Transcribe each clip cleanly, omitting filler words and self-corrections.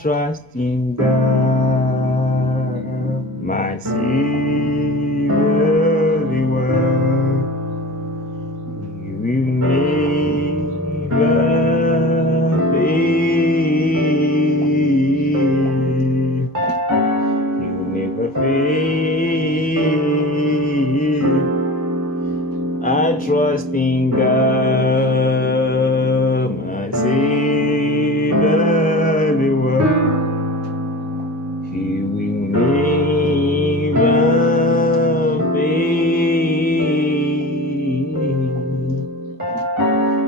trust in God, my Savior, the one He will never fail. He will never fail. I trust in God, my Savior, the one He will never fail.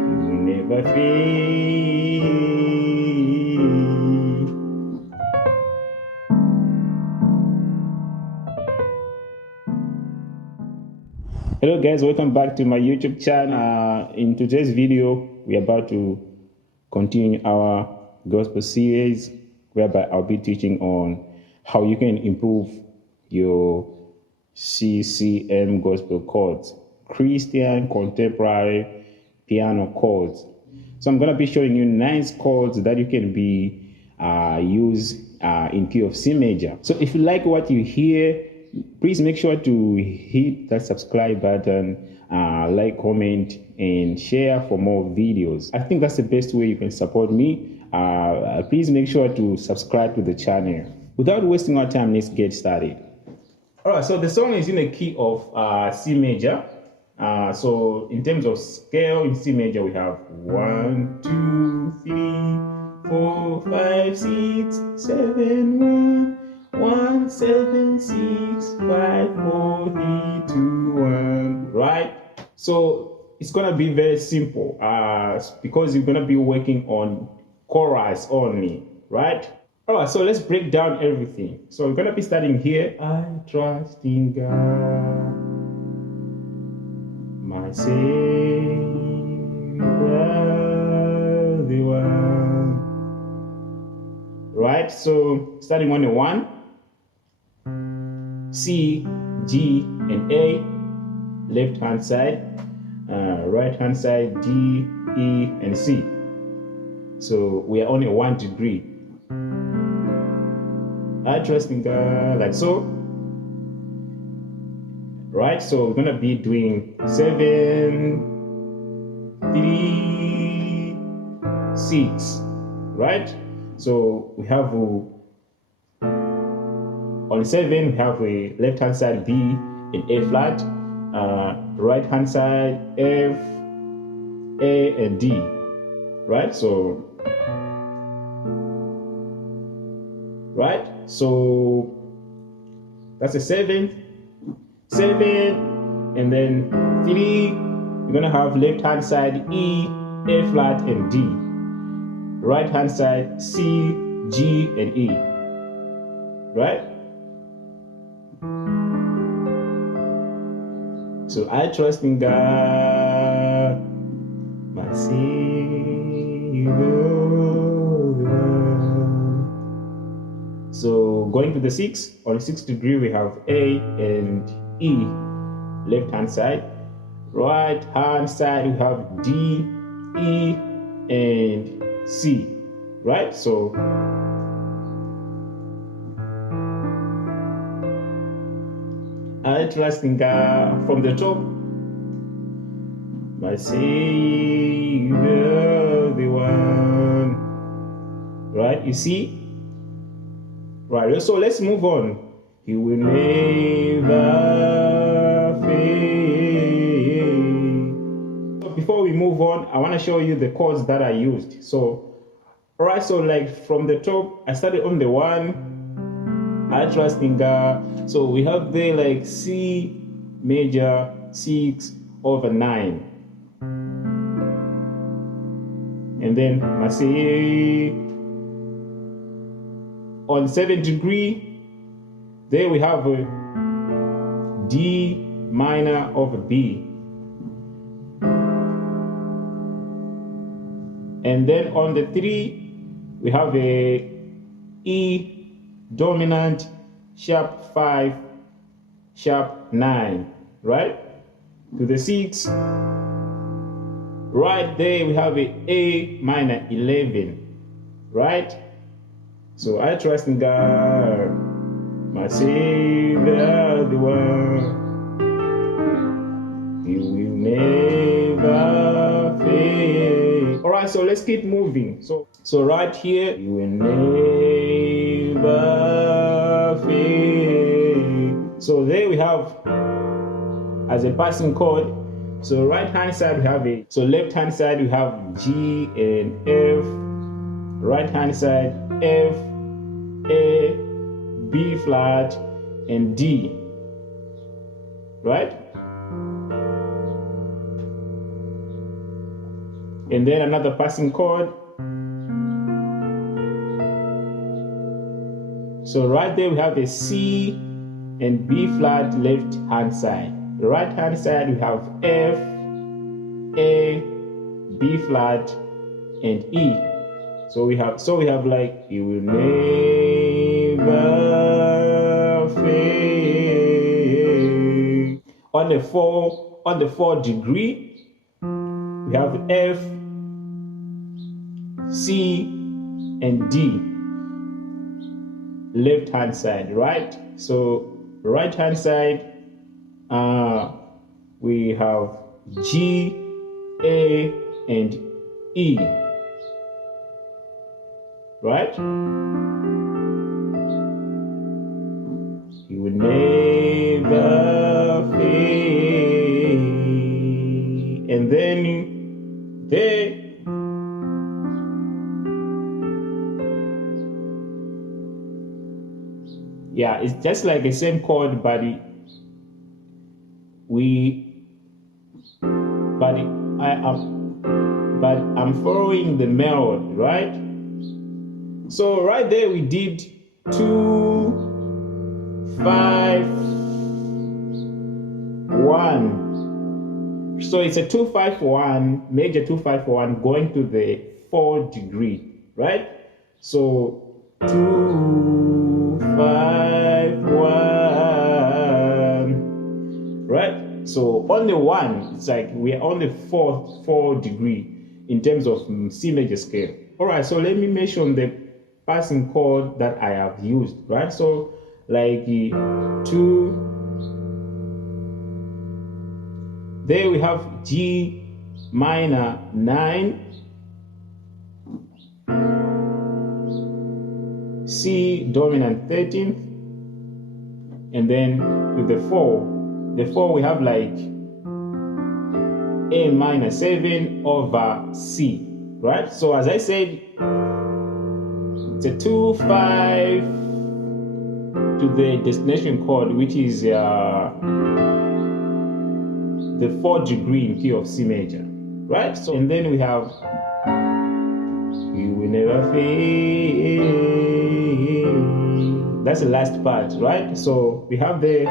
He will never fail. Hello guys, welcome back to my YouTube channel. In today's video, we're about to continue our gospel series whereby I'll be teaching on how you can improve your CCM gospel chords, Christian contemporary piano chords. So I'm going to be showing you 9 chords that you can be use in key of C major. So if you like what you hear, please make sure to hit that subscribe button, like, comment, and share for more videos. I think that's the best way you can support me. Please make sure to subscribe to the channel. Without wasting our time, let's get started. All right, so the song is in a key of C major. So in terms of scale in C major, we have 1, 2, 3, 4, 5, 6, 7, 1. 1, 7, 6, 5, 4, 3, 2, 1, right? So it's gonna be very simple because you're gonna be working on chorus only, right? All right, so let's break down everything. So we're gonna be starting here. I trust in God, my Savior, the one. Right, so starting on the 1. C, G, and A, left hand side, right hand side, D, E, and C. So we are on a 1 degree. I trust in God, like so. Right, so we're gonna be doing 7, 3, 6, right? So we have on 7, we have a left hand side B in A flat, right hand side F, A, and D, right? So, that's a 7, and then 3, we're gonna have left hand side E, A flat, and D, right hand side C, G, and E, right? So I trust in God, my Savior. So going to the 6, on the 6th degree we have A and E, left hand side. Right hand side we have D, E, and C, right? So I trust in God from the top, my Savior, the one. Right, you see? Right, so let's move on. He will never fail. So before we move on, I want to show you the chords that I used. So, all right, so like from the top, I started on the 1. I trust in God. So we have there like C major 6 over 9. And then my C on 7th degree, there we have a D minor over B. And then on the 3, we have a E dominant, sharp 5, sharp 9, right? To the 6, right there we have a minor 11, right? So I trust in God, my Savior, the one. He will never fail. All right, so let's keep moving. So right here, He will never fail. So there we have as a passing chord. So right hand side we have A. So left hand side we have G and F. Right hand side F, A, B flat, and D. Right? And then another passing chord. So right there we have a C and B flat left hand side. The right hand side we have F, A, B flat, and E. So we have like it will never fail. On the 4 degree, we have F, C, and D. Left hand side, right? So right hand side, we have G, A, and E. Right? He will never fail. And then there, yeah, it's just like the same chord, but I'm following the melody, right? So right there we did 2, 5, 1. So it's a 2, 5, 1, major 2, 5, 1 going to the 4 degree, right? So 2, 5, 1, right? So on the 1, it's like we are on the 4 degree in terms of C major scale. All right, so let me mention the passing chord that I have used, right? So like 2, there we have G minor 9, C dominant 13th, and then with the 4 we have like A minor 7 over C, right? So as I said, it's a 2, 5 to the destination chord, which is the 4 degree in key of C major, right? So and then we have you will never fail. That's the last part, right? So we have the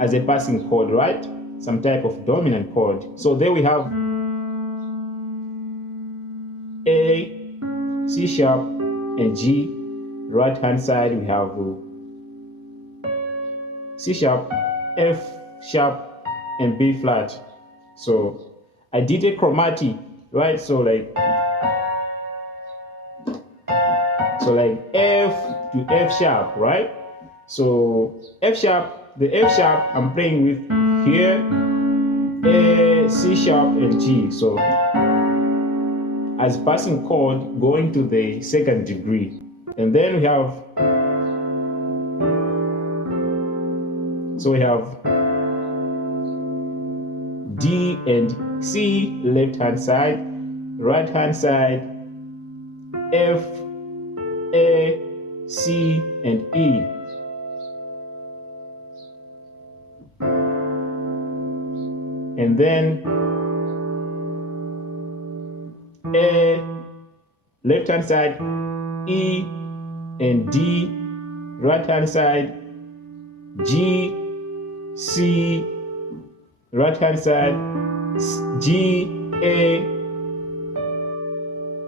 as a passing chord, right? Some type of dominant chord. So there we have A, C sharp, and G. Right hand side we have C sharp, F sharp, and B flat. So I did a chromatic, right? So like F to F sharp, right? So F sharp, the F sharp I'm playing with here, A, C sharp, and G. So as passing chord going to the 2nd degree. And then we have D and C left hand side, right hand side F, A, C, and E. And then A, left hand side E and D, right hand side G, C, right hand side G, A,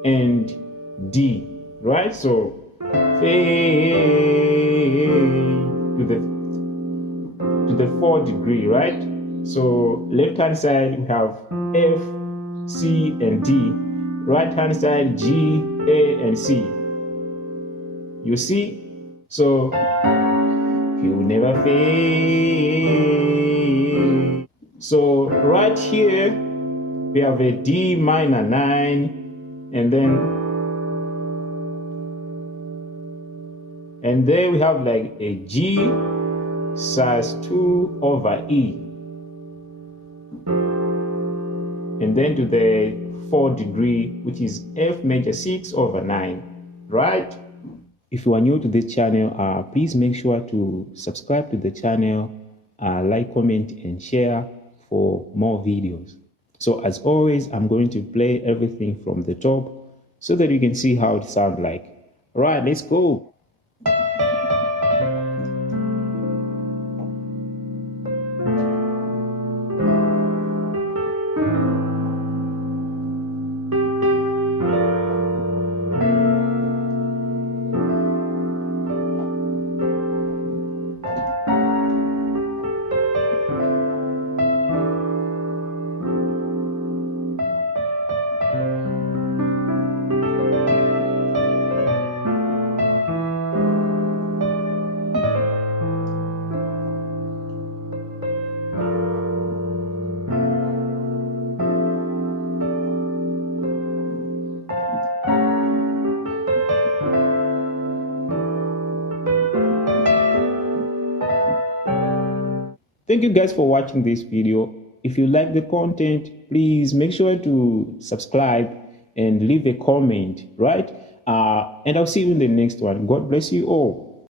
and D, right? So fade to the 4 degree, right? So left hand side we have F, C, and D. Right hand side G, A, and C. You see? So you never fail. So right here we have a D minor 9, and there we have like a G sus2 over E, and then to the 4th degree, which is F major 6 over 9, right? If you are new to this channel, please make sure to subscribe to the channel, like, comment, and share for more videos. So as always, I'm going to play everything from the top so that you can see how it sounds like. All right, let's go. Thank you guys for watching this video. If you like the content, please make sure to subscribe and leave a comment, right? And I'll see you in the next one. God bless you all.